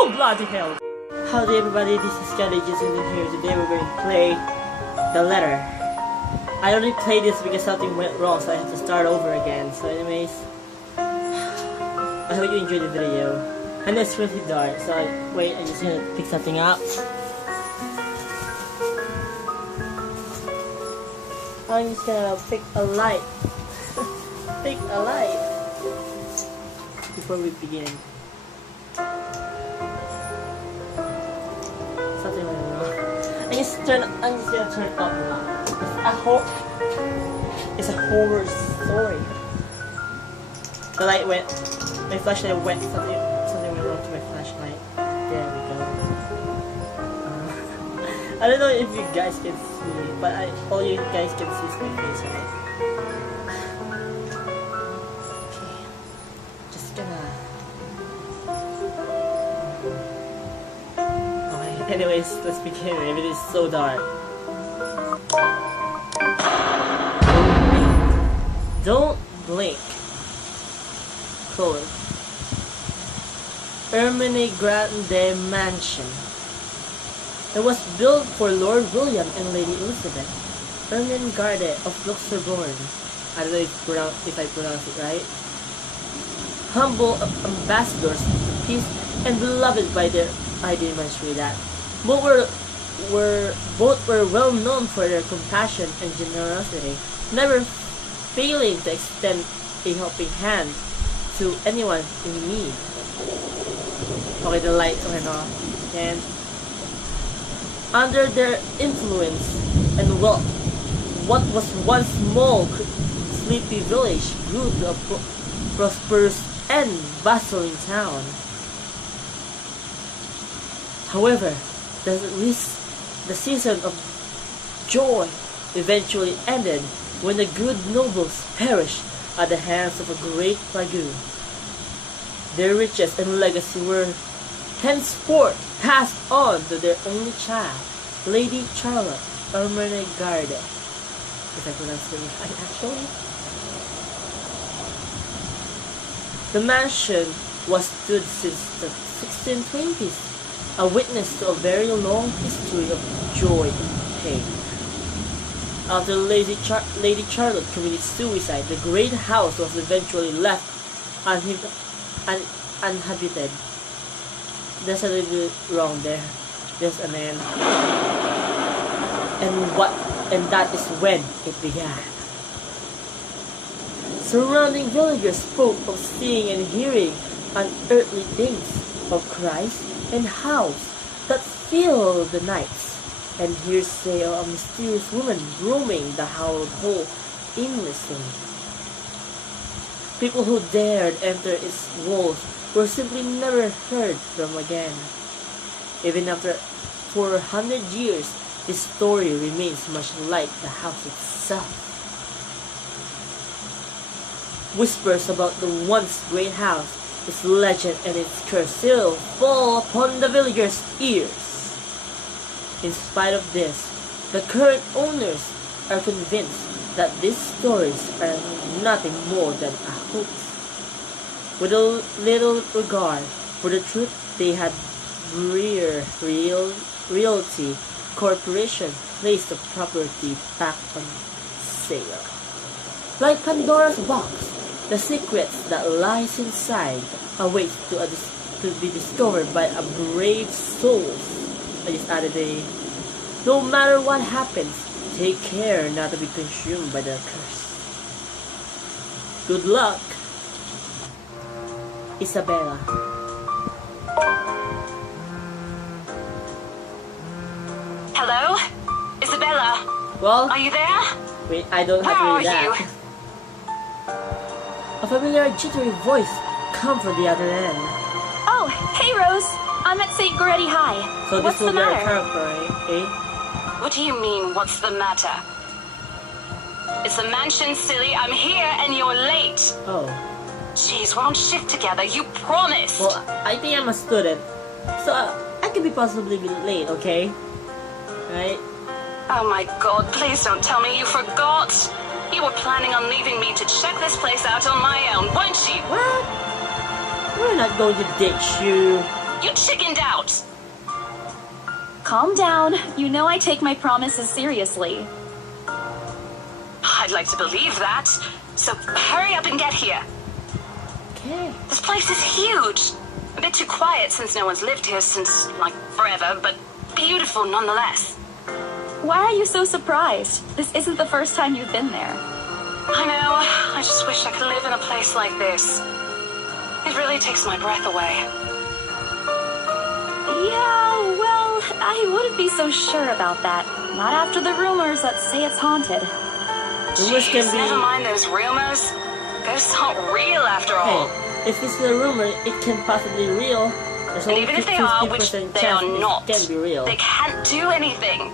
Oh, bloody hell! Howdy everybody, this is Scotty Jason here. Today we're going to play The Letter. I only played this because something went wrong, so I have to start over again. So anyways, I hope you enjoyed the video. I know it's really dark, so wait, I'm just gonna pick something up. I'm just gonna pick a light. Pick a light before we begin. Something went wrong. I'm just gonna turn it up now. It's a horror story. The light went. My flashlight went. Something went wrong to my flashlight. There we go. I don't know if you guys can see, but all you guys can see is my face, right? Okay. Just gonna. Okay. Anyways, let's begin. It is so dark. Don't blink. Color. Ermengarde Mansion. It was built for Lord William and Lady Elizabeth Ermengarde of Luxembourg. I don't know if I pronounce it right. Humble ambassadors to peace and beloved by their demonstrate that. Both were well known for their compassion and generosity, never failing to extend a helping hand to anyone in need. Okay, the lights went off. And under their influence and wealth, what was once small, sleepy village grew to a prosperous and bustling town. However, the season of joy eventually ended when the good nobles perished at the hands of a great lagoon. Their riches and legacy were henceforth passed on to their only child, Lady Charlotte Ermengarde. If I pronounce it right, actually. The mansion was stood since the 1620s, a witness to a very long history of joy and pain. After Lady Charlotte committed suicide, the great house was eventually left uninhabited. There's a little wrong there. There's an end. And that is when it began. Surrounding villagers spoke of seeing and hearing unearthly things, of cries and howls that filled the nights, and hearsay of a mysterious woman roaming the household aimlessly. People who dared enter its walls were simply never heard from again. Even after 400 years, this story remains much like the house itself. Whispers about the once great house, its legend and its curse still fall upon the villagers' ears. In spite of this, the current owners are convinced that these stories are nothing more than a hoax. With a little regard for the truth, they had Breer Realty Corporation placed the property back on sale. Like Pandora's box, the secrets that lies inside await to be discovered by a brave soul. I just added a, no matter what happens, take care not to be consumed by the curse. Good luck, Isabella. Hello? Isabella? Well, Are you there? wait, I don't have Where to read are that. you? A familiar jittery voice come from the other end. Oh, hey Rose. I'm at St. Goretti High. So What's this will the be our matter? character, eh? What do you mean, what's the matter? It's the mansion, silly. I'm here and you're late. Oh. Jeez, we're on shift together. You promised. Well, I think I'm a student, so I could be possibly be late, okay? Right? Oh my god, please don't tell me you forgot. You were planning on leaving me to check this place out on my own, weren't you? What? We're not going to ditch you. You chickened out. Calm down. You know I take my promises seriously. I'd like to believe that. So hurry up and get here. Okay. This place is huge. A bit too quiet since no one's lived here since, like, forever, but beautiful nonetheless. Why are you so surprised? This isn't the first time you've been there. I know. I just wish I could live in a place like this. It really takes my breath away. Yeah, well, I wouldn't be so sure about that. Not after the rumors that say it's haunted. Rumors can Jeez, be. never mind those rumors. Ghosts aren't real after all. Hey, if it's a rumor, it can possibly be real. There's And only even if they are, which 50% they chance are not, it can be real. they can't do anything.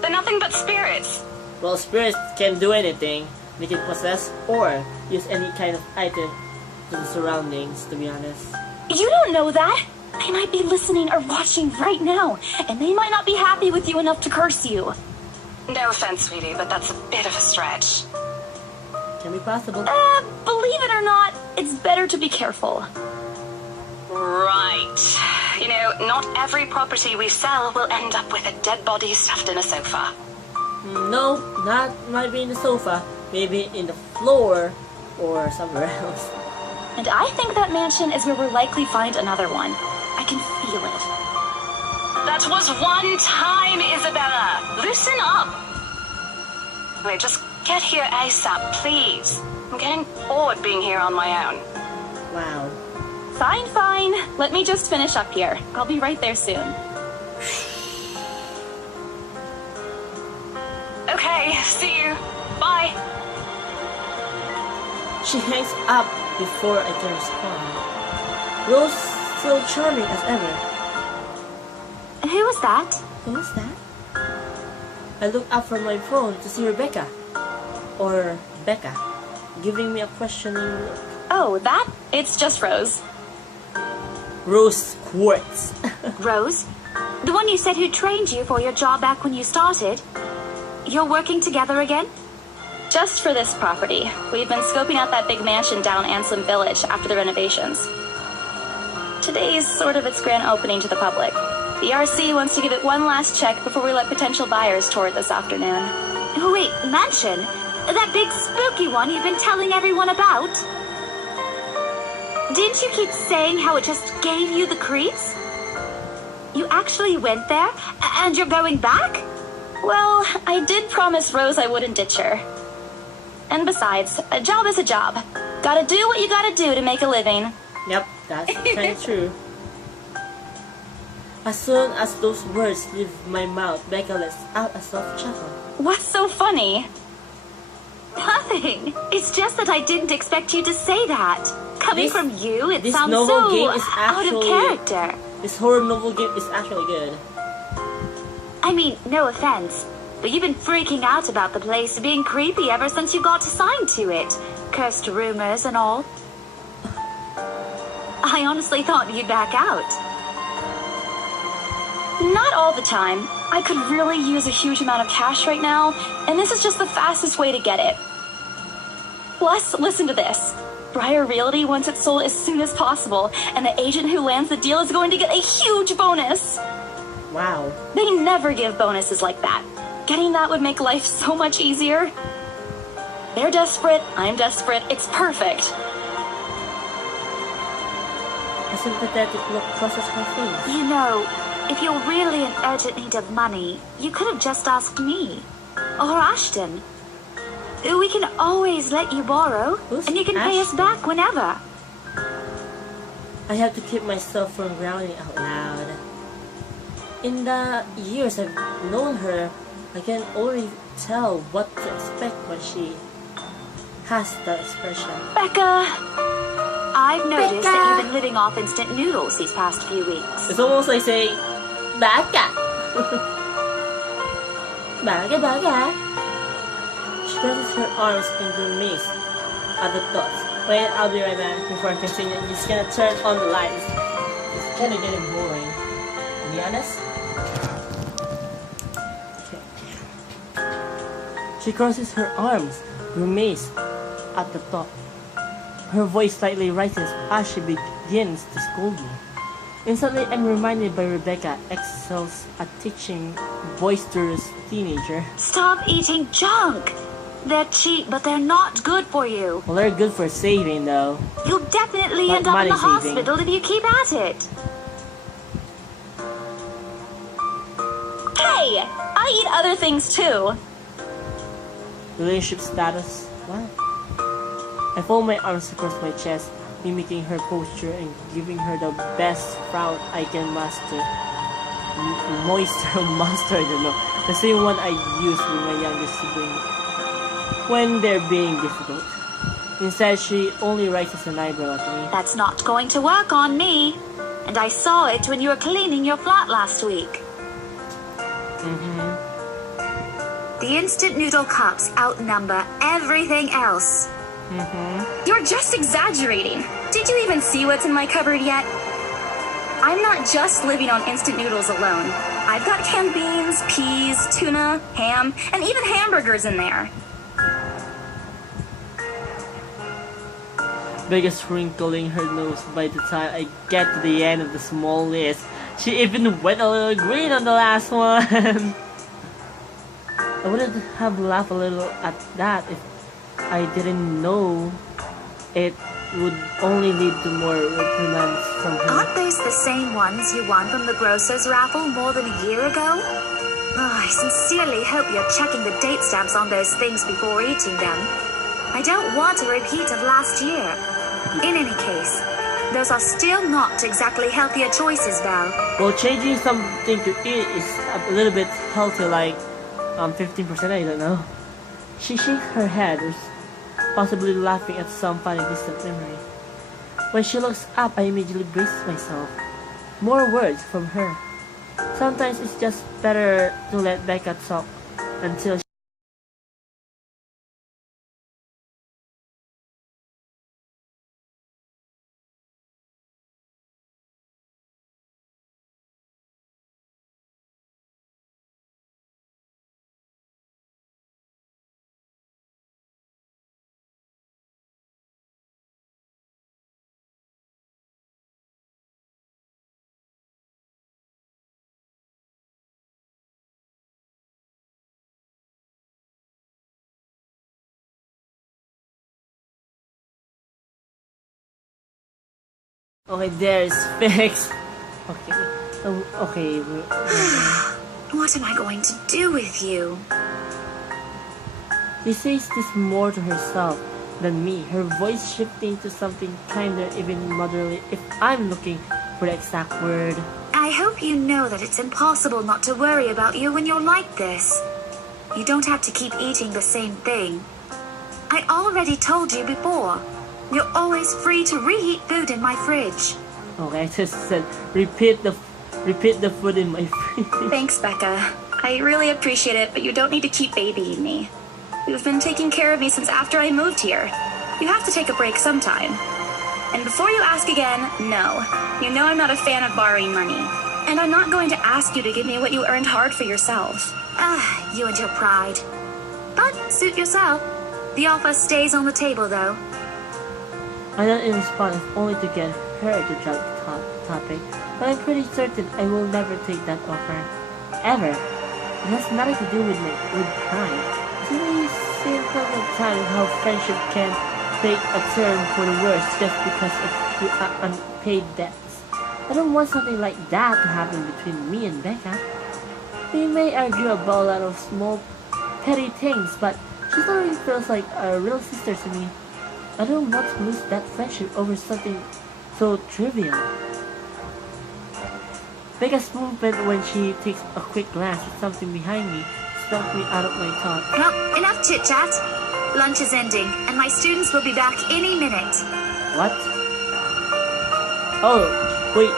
They're nothing but spirits. Well, spirits can do anything. They can possess or use any kind of item to the surroundings, to be honest. You don't know that. They might be listening or watching right now, and they might not be happy with you enough to curse you. No offense, sweetie, but that's a bit of a stretch. Can be possible. Believe it or not, it's better to be careful. Right. You know, not every property we sell will end up with a dead body stuffed in a sofa. No, not might be in the sofa. Maybe in the floor or somewhere else. And I think that mansion is where we'll likely find another one. I can feel it. That was one time, Isabella. Loosen up. Wait, just get here ASAP, please. I'm getting bored being here on my own. Wow. Fine, fine. Let me just finish up here. I'll be right there soon. Okay, see you. Bye. She hangs up before I can respond. Rose still charming as ever. Who was that? Who was that? I looked up from my phone to see Rebecca. Or Becca. Giving me a questioning look. Oh, that? It's just Rose. Rose Quartz. Rose? The one you said who trained you for your job back when you started? You're working together again? Just for this property. We've been scoping out that big mansion down Anselm Village after the renovations. Today's sort of its grand opening to the public. The RC wants to give it one last check before we let potential buyers tour it this afternoon. Oh, wait, mansion? That big spooky one you've been telling everyone about? Didn't you keep saying how it just gave you the creeps? You actually went there? And you're going back? Well, I did promise Rose I wouldn't ditch her. And besides, a job is a job. Gotta do what you gotta do to make a living. Yep, that's kind of true. As soon as those words leave my mouth, Becca lets out a soft chuckle. What's so funny? Nothing. It's just that I didn't expect you to say that. Coming from you, it this sounds novel so game is out of actually- character. This horror novel game is actually good. I mean, no offense, but you've been freaking out about the place being creepy ever since you got assigned to it. Cursed rumors and all. I honestly thought you'd back out. Not all the time. I could really use a huge amount of cash right now, and this is just the fastest way to get it. Plus, listen to this. Briar Realty wants it sold as soon as possible, and the agent who lands the deal is going to get a huge bonus. Wow. They never give bonuses like that. Getting that would make life so much easier. They're desperate, I'm desperate, it's perfect. A sympathetic look crosses her face. You know, if you're really in urgent need of money, you could have just asked me. Or Ashton. We can always let you borrow, Who's and you can pay us Ashton? back whenever. I have to keep myself from growling out loud. In the years I've known her, I can already tell what to expect when she has that expression. Becca! I've noticed Becca. that you've been living off instant noodles these past few weeks. It's almost like saying, Baka! Baga, baga! She crosses her arms in grimace at the thoughts. Wait, I'll be right back before I continue. I'm just gonna turn on the lights. It's kinda getting boring, to be honest. She crosses her arms, grimace at the thought. Her voice slightly rises as she begins to scold me. Instantly, I'm reminded by Rebecca excels at teaching boisterous teenager. Stop eating junk. They're cheap, but they're not good for you. Well, they're good for saving though. You'll definitely Like end up in the money saving. hospital if you keep at it. Hey, I eat other things too. Relationship status? What? I fold my arms across my chest, mimicking her posture and giving her the best frown I can master. Master, I don't know. The same one I use with my younger siblings when they're being difficult. Instead, she only raises an eyebrow at me. That's not going to work on me. And I saw it when you were cleaning your flat last week. The instant noodle cups outnumber everything else. You're just exaggerating. Did you even see what's in my cupboard yet? I'm not just living on instant noodles alone. I've got canned beans, peas, tuna, ham, and even hamburgers in there. Becca's wrinkling her nose by the time I get to the end of the small list. She even went a little green on the last one. I wouldn't have laughed a little at that if I didn't know it would only lead to more reprimands from her. Aren't those the same ones you won from the grocer's raffle more than a year ago? Oh, I sincerely hope you're checking the date stamps on those things before eating them. I don't want a repeat of last year. In any case, those are still not exactly healthier choices, Val. Well, changing something to eat is a little bit healthy, like 15%, I don't know. She shakes her head, possibly laughing at some funny distant memory. When she looks up, I immediately brace myself. More words from her. Sometimes it's just better to let Becca talk until okay, there's fixed. Okay. Okay. What am I going to do with you? She says this more to herself than me, her voice shifting to something kinder, even motherly, if I'm looking for the exact word. I hope you know that it's impossible not to worry about you when you're like this. You don't have to keep eating the same thing. I already told you before. You're always free to reheat food in my fridge. Okay, I just said repeat the food in my fridge. Thanks, Becca. I really appreciate it, but you don't need to keep babying me. You've been taking care of me since after I moved here. You have to take a break sometime. And before you ask again, no. You know I'm not a fan of borrowing money. And I'm not going to ask you to give me what you earned hard for yourself. You and your pride. But suit yourself. The offer stays on the table, though. I don't even respond if only to get her to drop the topic, but I'm pretty certain I will never take that offer. Ever. It has nothing to do with crime. It's really seen plenty of times how friendship can take a turn for the worse just because of unpaid debts. I don't want something like that to happen between me and Becca. We may argue about a lot of small, petty things, but she already feels like a real sister to me. I don't want to lose that friendship over something so trivial. Becca's movement when she takes a quick glance at something behind me stumped me out of my thoughts. Well, enough chit-chat. Lunch is ending, and my students will be back any minute. What? Oh, wait.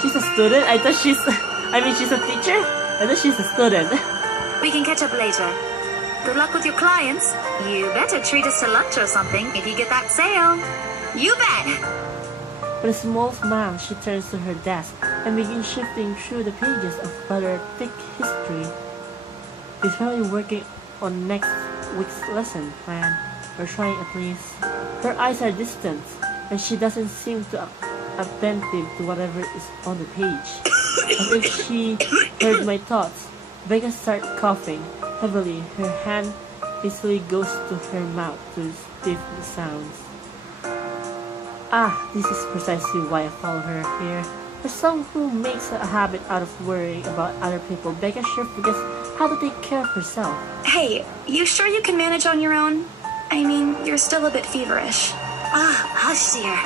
She's a student? I thought she's a teacher? I thought she's a student. We can catch up later. Good luck with your clients. You better treat us to lunch or something if you get that sale. You bet! With a small smile, she turns to her desk and begins shifting through the pages of rather thick history. She's probably working on next week's lesson plan, or trying at least. Her eyes are distant, and she doesn't seem to attentive to whatever is on the page. As if she heard my thoughts, Becca starts coughing heavily. Her hand easily goes to her mouth to stiff the sounds. This is precisely why I follow her here. For someone who makes a habit out of worrying about other people, Becca sure forgets how to take care of herself. Hey, you sure you can manage on your own? I mean, you're still a bit feverish. Hush, dear.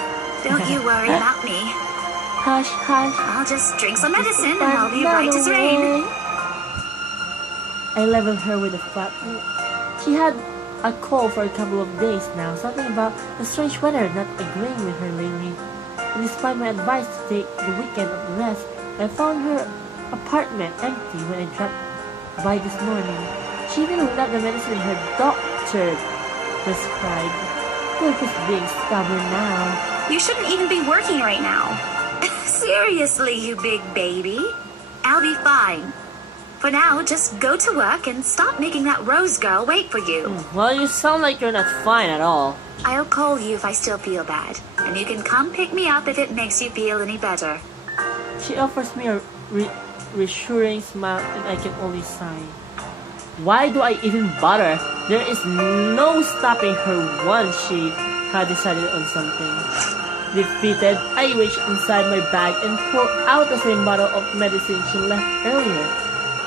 Don't you worry about me. Hush, hush. I'll just drink some medicine and I'll be right as rain. I leveled her with a flat. She had a cold for a couple of days now, something about the strange weather not agreeing with her lately. And despite my advice to take the weekend of rest, I found her apartment empty when I dropped by this morning. She even left the medicine her doctor prescribed. Look who's being stubborn now. You shouldn't even be working right now. Seriously, you big baby. I'll be fine. For now, just go to work and stop making that Rose girl wait for you. Well, you sound like you're not fine at all. I'll call you if I still feel bad, and you can come pick me up if it makes you feel any better. She offers me a reassuring smile and I can only sigh. Why do I even bother? There is no stopping her once she had decided on something. Defeated, I reached inside my bag and pulled out the same bottle of medicine she left earlier.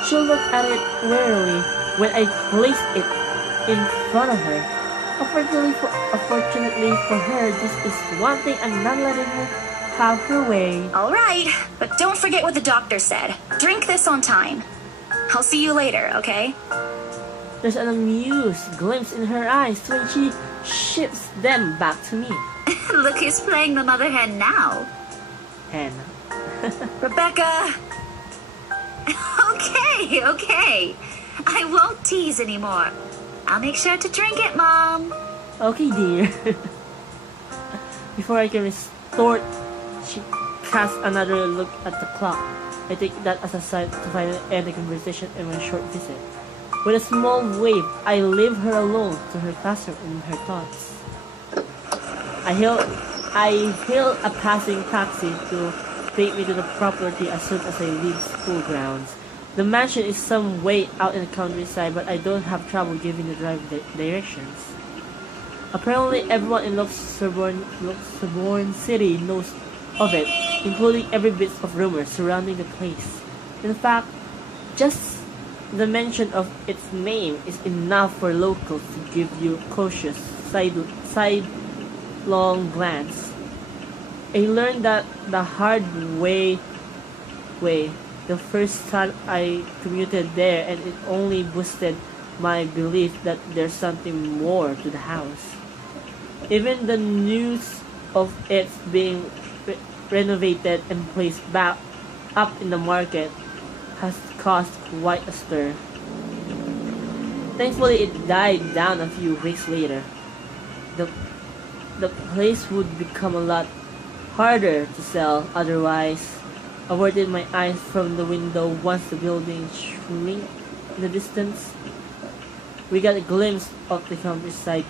She looked at it warily when I placed it in front of her. Unfortunately for her, this is one thing I'm not letting her have her way. All right, but don't forget what the doctor said. Drink this on time. I'll see you later, okay? There's an amused glimpse in her eyes when she shifts them back to me. Look who's playing the mother hen now. Hannah. Rebecca! Okay. I won't tease anymore. I'll make sure to drink it, Mom. Okay, dear. Before I can restore, she casts another look at the clock. I take that as a sign to finally end the conversation and my short visit. With a small wave, I leave her alone to her classroom and her thoughts. I hail a passing taxi to take me to the property as soon as I leave school grounds. The mansion is some way out in the countryside, but I don't have trouble giving the drive directions. Apparently, everyone in Luxembourg City knows of it, including every bit of rumor surrounding the place. In fact, just the mention of its name is enough for locals to give you a cautious sidelong glance. I learned that the hard way the first time I commuted there, and it only boosted my belief that there's something more to the house. Even the news of it being renovated and placed back up in the market has caused quite a stir. Thankfully, it died down a few weeks later. The place would become a lot harder to sell otherwise. Averted my eyes from the window once the building shrinked in the distance. We got a glimpse of the countryside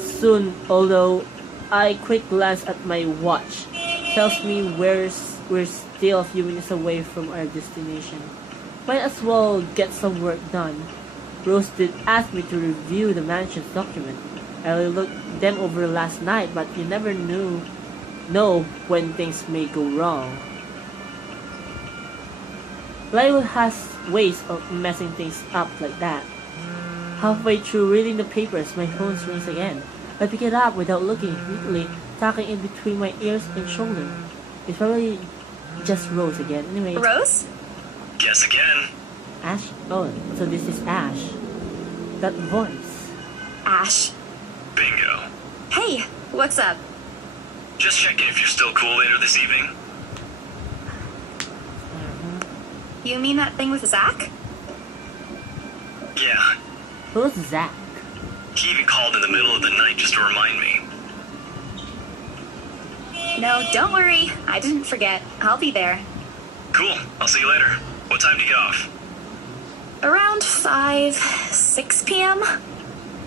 soon, although a quick glance at my watch tells me we're still a few minutes away from our destination. Might as well get some work done. Rose did ask me to review the mansion's document. I looked them over last night, but you never know when things may go wrong. Lyle has ways of messing things up like that. Halfway through reading the papers, my phone rings again. I pick it up without looking, neatly tucking it between my ears and shoulder. It's probably just Rose again. Anyway. Rose? Guess again. Ash? Oh, so this is Ash. That voice. Ash. Bingo. Hey, what's up? Just checking if you're still cool later this evening. You mean that thing with Zach? Yeah. Who's Zach? He even called in the middle of the night just to remind me. No, don't worry. I didn't forget. I'll be there. Cool. I'll see you later. What time do you get off? Around 6 p.m.?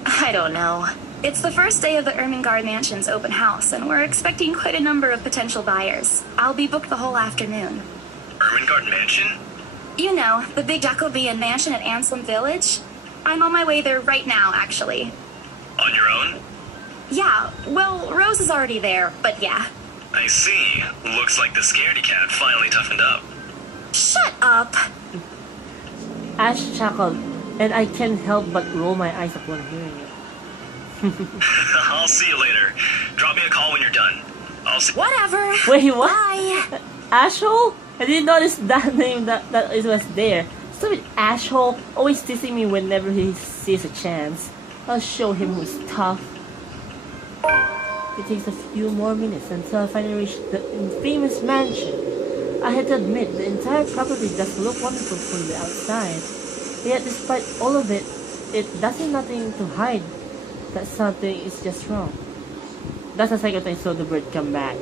I don't know. It's the first day of the Ermengarde Mansion's open house, and we're expecting quite a number of potential buyers. I'll be booked the whole afternoon. Ermengarde Mansion? You know, the big Jacobean mansion at Anselm Village? I'm on my way there right now, actually. On your own? Yeah, well, Rose is already there, but yeah. I see. Looks like the scaredy cat finally toughened up. Shut up! Ash chuckled, and I can't help but roll my eyes upon hearing it. I'll see you later. Drop me a call when you're done. I'll see. Whatever! Wait, what? Bye! Asshole? I didn't notice that name that it was there. Stupid asshole, always teasing me whenever he sees a chance. I'll show him who's tough. It takes a few more minutes until I finally reach the infamous mansion. I had to admit, the entire property does look wonderful from the outside. Yet despite all of it, it doesn't nothing to hide that something is just wrong. That's the second time I saw the bird come back.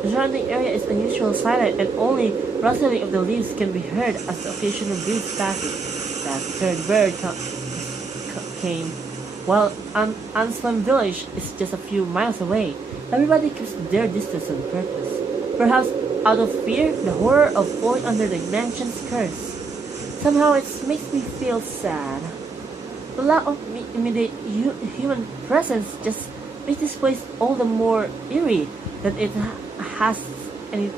The surrounding area is unusual silent, and only rustling of the leaves can be heard as the occasional breeze passes. That third bird came. While Anselm Village is just a few miles away, everybody keeps their distance on purpose. Perhaps out of fear, the horror of falling under the mansion's curse. Somehow it makes me feel sad. The lack of immediate human presence just makes this place all the more eerie that it has any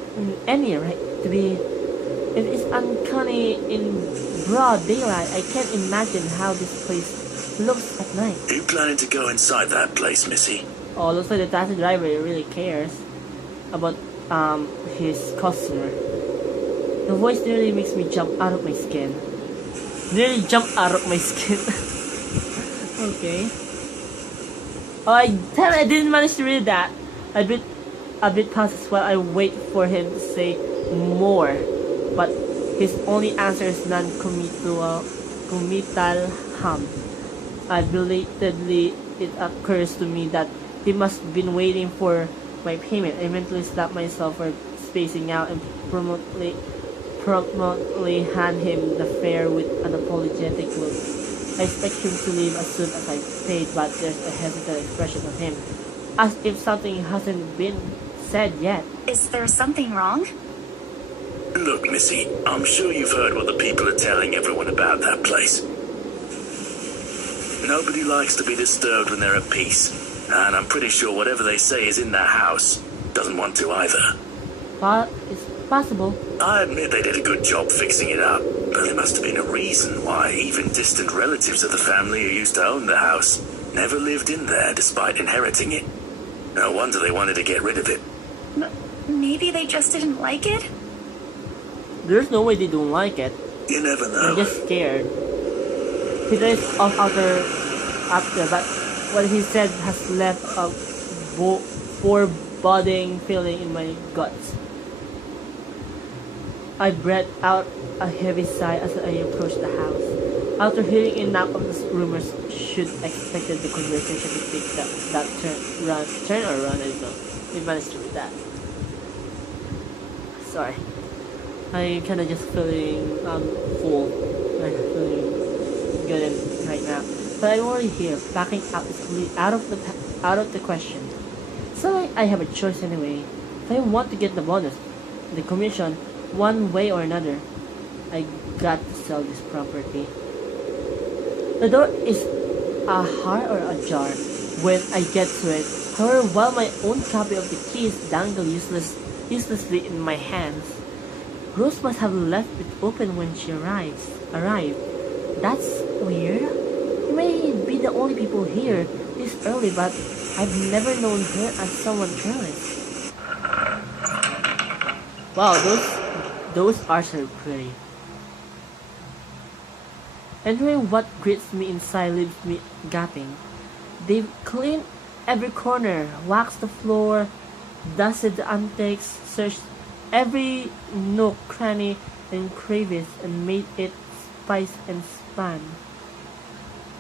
right to be. If it's uncanny in broad daylight, I can't imagine how this place looks at night. Are you planning to go inside that place, Missy? Oh, looks like the taxi driver really cares about his customer. The voice nearly makes me jump out of my skin. Nearly jump out of my skin. Okay. Oh, I didn't manage to read that. A bit passes while I wait for him to say more, but his only answer is non-committal ham. Belatedly, it occurs to me that he must have been waiting for my payment. I mentally slap myself for spacing out and promptly hand him the fare with an apologetic look. I expect him to leave as soon as I paid, but there's a hesitant expression on him, as if something hasn't been said yet. Is there something wrong? Look, Missy, I'm sure you've heard what the people are telling everyone about that place. Nobody likes to be disturbed when they're at peace, and I'm pretty sure whatever they say is in that house doesn't want to either. But it's possible. I admit they did a good job fixing it up, but there must have been a reason why even distant relatives of the family who used to own the house never lived in there despite inheriting it. No wonder they wanted to get rid of it. Maybe they just didn't like it? There's no way they don't like it. You never know. They're just scared. He drives off after, but what he said has left a foreboding feeling in my guts. I breathed out a heavy sigh as I approached the house. After hearing enough of the rumors, should expected the conversation to take that turn or run, I don't know. We managed to read that. Sorry. I'm kinda just feeling full. I'm feeling good right now. But I'm already here. Backing out is completely out of the question. So I have a choice anyway. If I want to get the bonus, the commission, one way or another, I got to sell this property. The door is ajar or ajar when I get to it. However, while my own copy of the keys dangle uselessly in my hands, Rose must have left it open when she arrived. That's weird. You may be the only people here this early, but I've never known her as someone careless. Wow, those are so pretty. Entering what greets me inside leaves me gaping. They've cleaned every corner, waxed the floor, dusted the antiques, searched every nook, cranny, and crevice, and made it spice and span.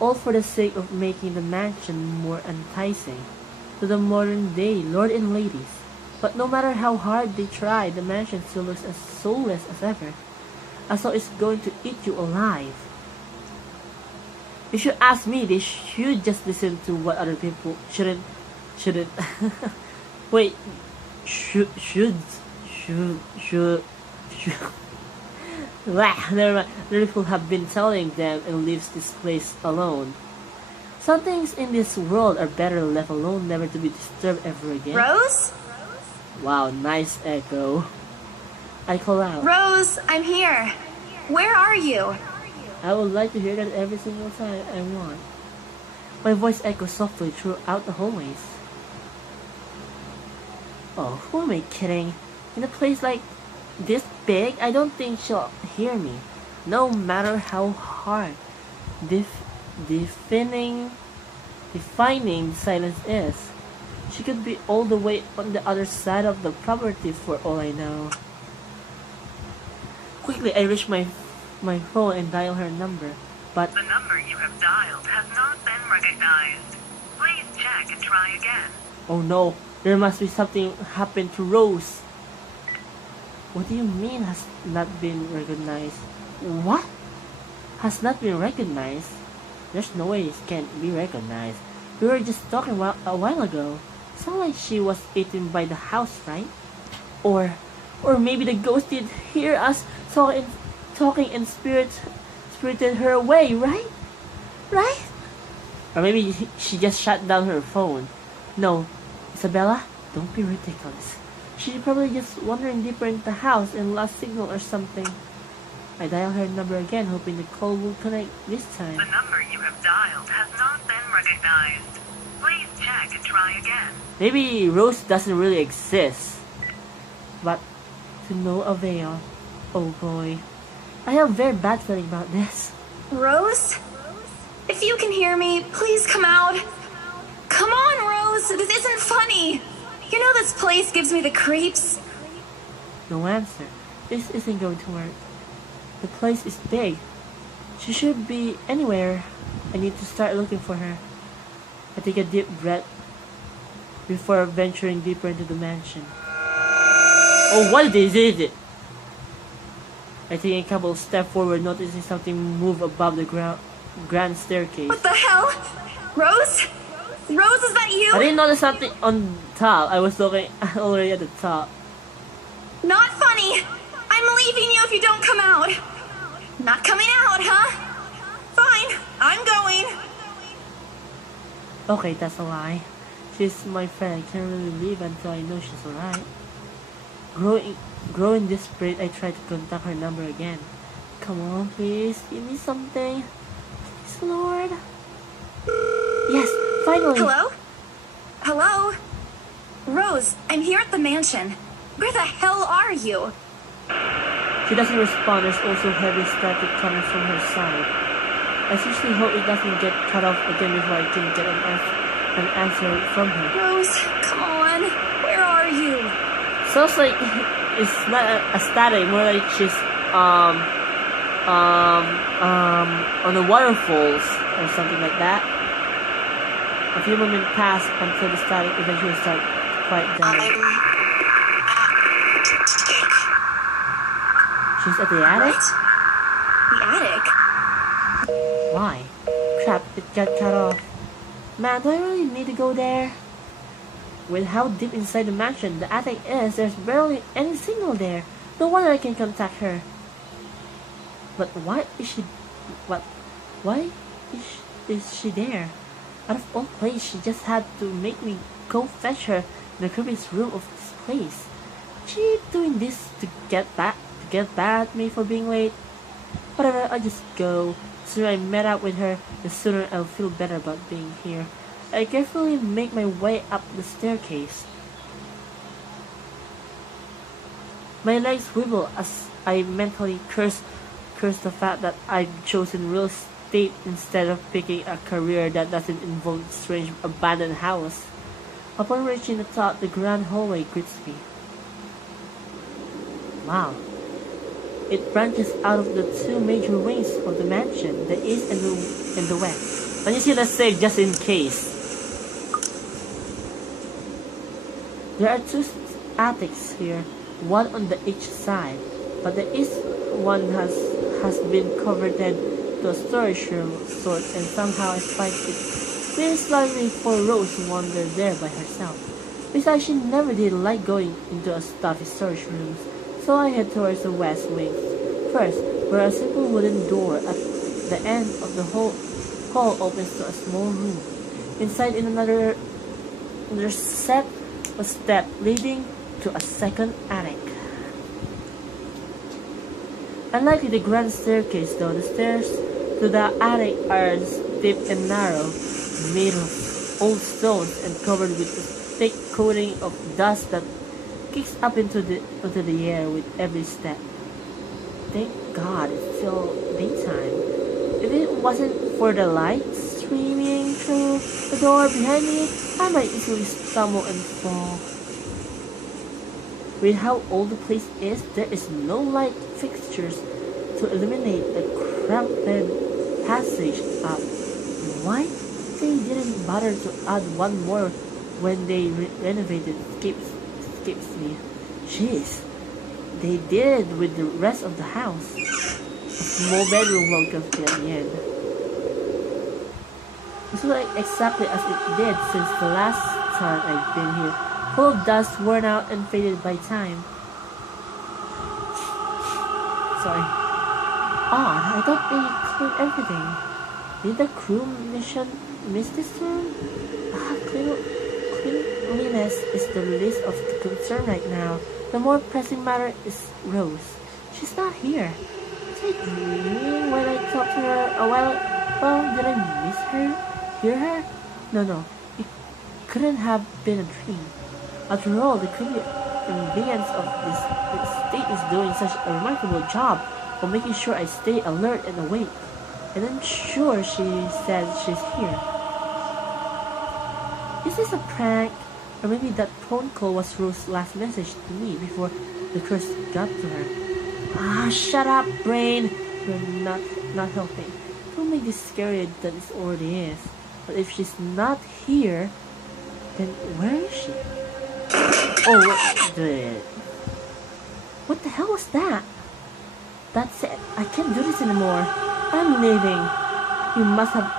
All for the sake of making the mansion more enticing to the modern day lord and ladies. But no matter how hard they try, the mansion still looks as soulless as ever, as though it's going to eat you alive. If you ask me, they should just listen to what other people shouldn't. Wait, should. Never mind. The people have been telling them and leaves this place alone. Some things in this world are better left alone, never to be disturbed ever again. Rose? Wow, nice echo. I call out. Rose, I'm here. Where are you? I would like to hear that every single time I want. My voice echoes softly throughout the hallways. Oh, who am I kidding? In a place like this big, I don't think she'll hear me. No matter how hard defining silence is. She could be all the way on the other side of the property for all I know. Quickly, I reach my phone and dial her number, but The number you have dialed has not been recognized. Please check and try again. oh no, there must be something happened to Rose. What do you mean has not been recognized? What? Has not been recognized? There's no way it can't be recognized. We were just talking a while ago. Sounds like she was eaten by the house, right? Or maybe the ghost did hear us talking and spirited her away, right? Right? Or maybe she just shut down her phone. No, Isabella, don't be ridiculous. She's probably just wandering deeper into the house and lost signal or something. I dial her number again, hoping the call will connect this time. The number you have dialed has not been recognized. Please check and try again. Maybe Rose doesn't really exist. But to no avail. Oh boy. I have a very bad feeling about this. Rose? If you can hear me, please come out. Come on, Rose. This isn't funny. You know this place gives me the creeps. No answer. This isn't going to work. The place is big. She should be anywhere. I need to start looking for her. I take a deep breath before venturing deeper into the mansion. Oh, what is it? I take a couple of steps forward, noticing something move above the grand staircase. What the hell? Rose? Rose, is that you? I didn't notice something on top. I was looking already at the top. Not funny. I'm leaving you if you don't come out. Not coming out, huh? Fine, I'm going. Okay, that's a lie. She's my friend. I can't really leave until I know she's alright. Growing desperate, I try to contact her number again. Come on, please. Give me something. Please, Lord. Yes, finally. Hello? Hello? Rose, I'm here at the mansion. Where the hell are you? She doesn't respond. There's also heavy static coming from her side. I seriously hope it doesn't get cut off again before I can get an answer from her. Rose, come on. Where are you? Sounds like it's not a static, more like she's on the waterfalls or something like that. A few moments pass until the static eventually starts to quiet down. She's at the attic? What? The attic? Why? Crap, it got cut off. Man, do I really need to go there? With how deep inside the mansion the attic is, there's barely any signal there. No wonder I can contact her. But why is she there? Out of all place, she just had to make me go fetch her in the creepiest room of this place. Is she doing this to get back at me for being late? Whatever, I'll just go. The sooner I met up with her, the sooner I'll feel better about being here. I carefully make my way up the staircase. My legs wibble as I mentally curse the fact that I've chosen real estate instead of picking a career that doesn't involve strange abandoned house. Upon reaching the top, the grand hallway greets me. Wow. It branches out of the two major wings of the mansion, the east and the west. Let me see, let's save just in case. There are two attics here, one on each side, but the east one has been covered to a storage room of sorts, and somehow I find it really slightly for Rose to wander there by herself. Besides, she never did like going into a stuffy storage rooms, so I head towards the west wing first, where a simple wooden door at the end of the hall opens to a small room. Inside, in another set a step leading to a second attic. Unlike the grand staircase, though, the stairs to the attic are steep and narrow, made of old stones and covered with a thick coating of dust that kicks up into the air with every step. Thank God it's still daytime. If it wasn't for the light streaming through the door behind me, I might easily stumble and fall. With how old the place is, there is no light fixtures to illuminate the cramped passage up. Why they didn't bother to add one more when they renovated escapes me. Jeez, they did it with the rest of the house. A small bedroom welcomes me at the end. This was exactly as it did since the last time I've been here, full of dust, worn out and faded by time. Sorry. Odd, I thought they cleaned everything. Did the crew mission miss this room? Cleanliness is the least of the concern right now. The more pressing matter is Rose. She's not here. Was I dreaming when I talked to her a while ago? Did I miss her? Hear her? No. It couldn't have been a dream. After all, the convenience of this state is doing such a remarkable job of making sure I stay alert and awake. And I'm sure she said she's here. Is this a prank? Or maybe that phone call was Rose's last message to me before the curse got to her. Shut up, brain! You're not helping. Don't make this scarier than it already is. But if she's not here, then where is she? Oh, what the hell was that? That's it. I can't do this anymore. I'm leaving. You must have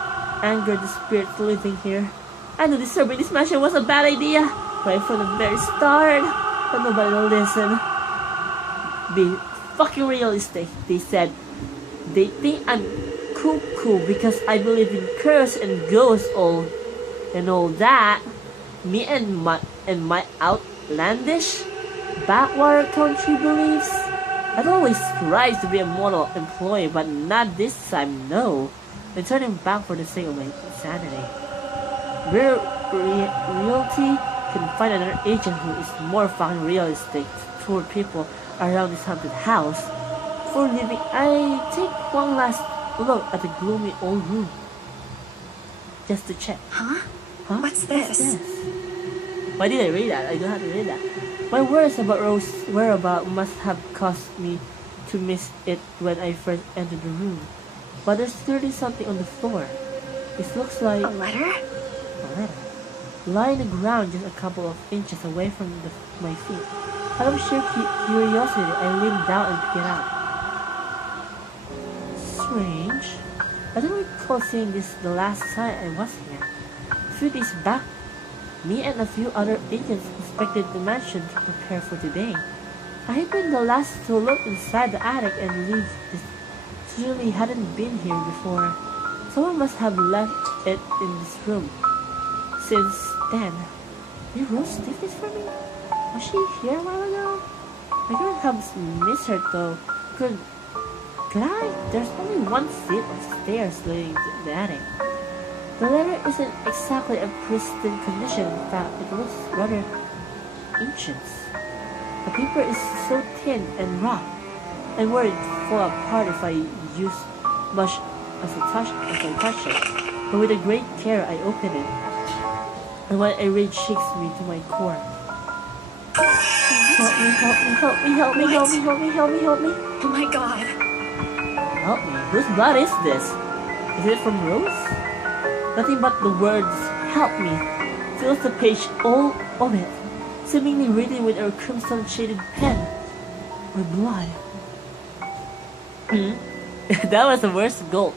angered the spirits living here. I knew disturbing this mansion was a bad idea right from the very start, but nobody will listen. Be fucking realistic, they said. They think I'm cuckoo because I believe in curse and ghosts and all that. Me and my outlandish backwater country beliefs. I'd always strive to be a model employee, but not this time, no. I'm turning back for the sake of my insanity. Realty can find another agent who is more fucking realistic to tour people around this haunted house. Before leaving, I take one last look at the gloomy old room. Just to check. Huh? What's Yes. this? Why did I read that? I don't have to read that. My worries about Rose's whereabouts must have caused me to miss it when I first entered the room. But there's clearly something on the floor. It looks like A letter? a letter. Lying on the ground just a couple of inches away from my feet. Out of sheer curiosity, I leaned down and picked it up. Strange. I don't recall seeing this the last time I was here. A few days back, me and a few other agents inspected the mansion to prepare for today. I had been the last to look inside the attic and leave this certainly hadn't been here before. Someone must have left it in this room. Since then, did Rose leave this for me? Was she here a while ago? I couldn't have missed her though. Could I? There's only one set of stairs leading to the attic. The letter isn't exactly a pristine condition. In fact, it looks rather ancient. The paper is so thin and rough. I'm worried it'd fall apart if I use much as I touch it. But with a great care, I open it, and what I read shakes me to my core. Help me. Oh my god. Help me. Whose blood is this? Is it from Rose? Nothing but the words, help me, fills the page all of it, seemingly written with a crimson-shaded pen. Or blood. That was the worst gulp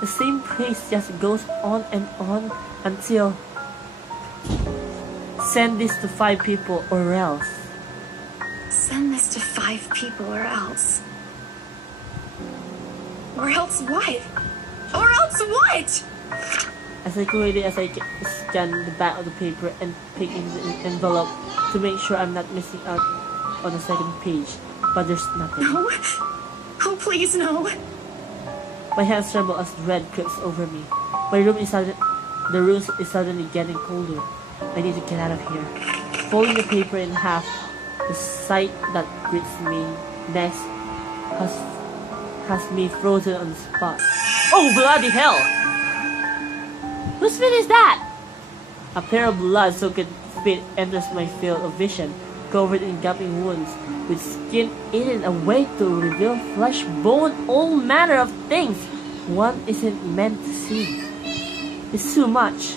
The same praise just goes on and on until send this to 5 people or else. Send this to 5 people or else. Or else what? Or else what? As I scan the back of the paper and pick in the envelope to make sure I'm not missing out on the second page, but there's nothing. No. Oh, please, no. My hands tremble as dread creeps over me. The room is suddenly getting colder. I need to get out of here. Folding the paper in half, the sight that greets me next has me frozen on the spot. Oh, bloody hell! Whose feet is that? A pair of blood-soaked feet enters my field of vision, covered in gaping wounds, with skin eaten away to reveal flesh, bone, all manner of things one isn't meant to see. It's too much.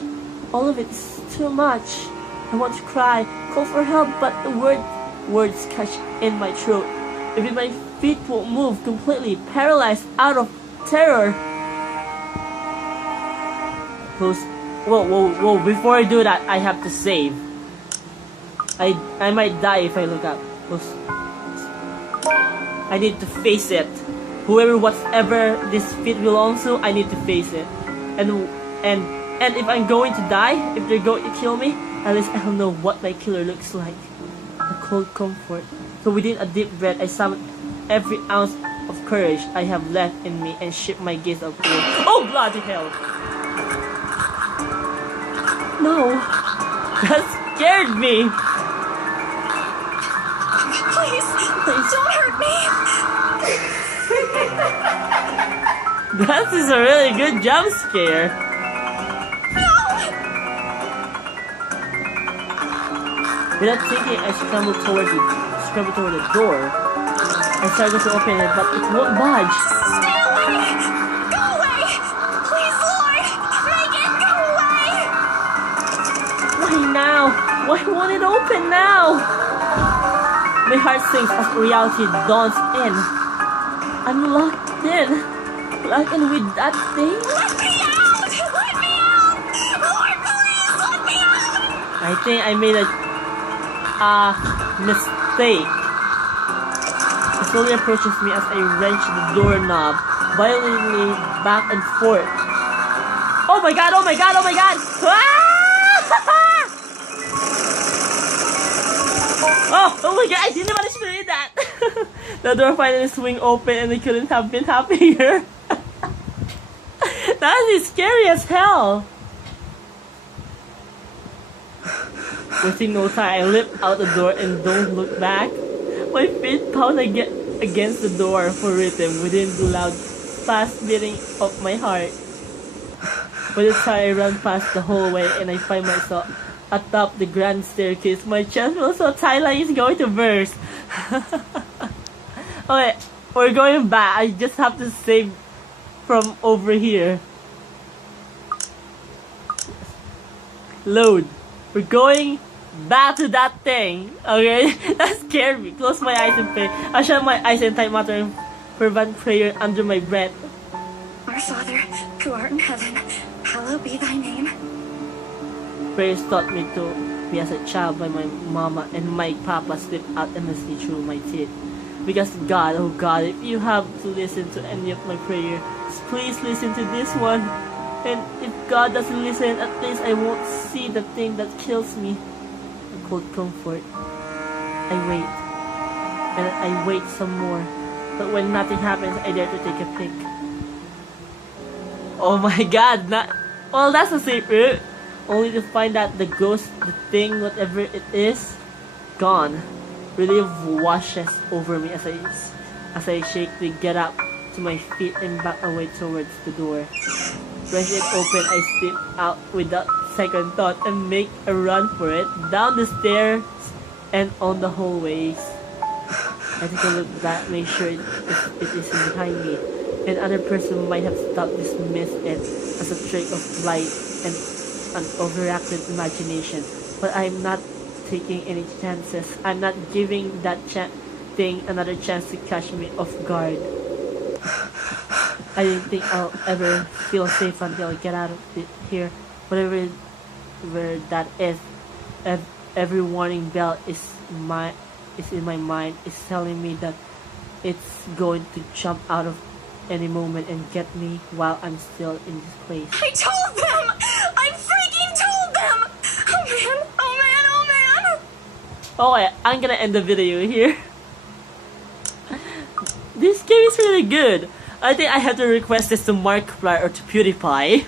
All of it is too much. I want to cry, call for help, but the words catch in my throat. Even my feet won't move, completely paralyzed out of terror. Whoa, before I do that, I have to save. I might die if I look up. I need to face it. Whatever this feat belongs to, I need to face it. And if I'm going to die, if they're going to kill me, at least I'll know what my killer looks like. A cold comfort. So within a deep breath, I summoned every ounce of courage I have left in me and shift my gaze upward. Oh, bloody hell! No, that scared me. Please, don't hurt me. That is a really good jump scare. Without thinking, I scrambled toward the door. I started to open it, but it won't budge. Stay away! Go away! Please, Lord! Make it go away! Why now? Why won't it open now? My heart sinks as reality dawns in. I'm locked in with that thing. Let me out! Let me out! Lord, please, let me out! I think I made a mistake. It slowly approaches me as I wrench the doorknob violently back and forth. Oh my god! Oh my god! Oh my god! Oh my god! I didn't manage to read that. The door finally swung open and it couldn't have been happier. That is scary as hell. Wasting no time, I leap out the door and don't look back. My feet pound against the door for rhythm within the loud, fast beating of my heart. By the time I run past the hallway and I find myself atop the grand staircase, my chest feels so tight like it's going to burst. Okay, we're going back. I just have to save from over here. Load. We're going back to that thing. Okay? That scared me. Close my eyes and pray. I shut my eyes and type muttering fervent prayer under my breath. Our Father, who art in heaven, hallowed be thy name. Prayers taught me to be as a child by my mama, and my papa slipped out endlessly through my teeth. Because God, oh God, if you have to listen to any of my prayers, please listen to this one. And if God doesn't listen, at least I won't see the thing that kills me. A cold comfort. I wait. And I wait some more. But when nothing happens, I dare to take a peek. Oh my god, well, that's a safe route. Only to find that the ghost, the thing, whatever it is, gone. Relief washes over me as I shakily get up to my feet and back away towards the door. Press it open, I step out without second thought and make a run for it, down the stairs and on the hallways. I take a look back, make sure it isn't behind me. Another person might have stopped, dismissed it as a trick of light and an overacted imagination. But I'm not taking any chances. I'm not giving that thing another chance to catch me off guard. I didn't think I'll ever feel safe until I get out of here. Whatever where that is, every warning bell is in my mind. Is telling me that it's going to jump out of any moment and get me while I'm still in this place. I told them! I freaking told them! Oh man, oh man, oh man! Oh, I'm gonna end the video here. This game is really good. I think I have to request this to Markiplier or to PewDiePie.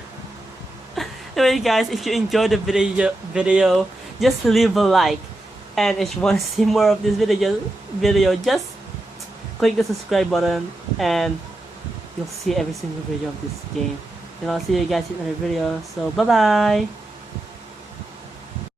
Anyway guys, if you enjoyed the video, just leave a like. And if you want to see more of this video, just click the subscribe button and you'll see every single video of this game. And I'll see you guys in another video. So bye bye!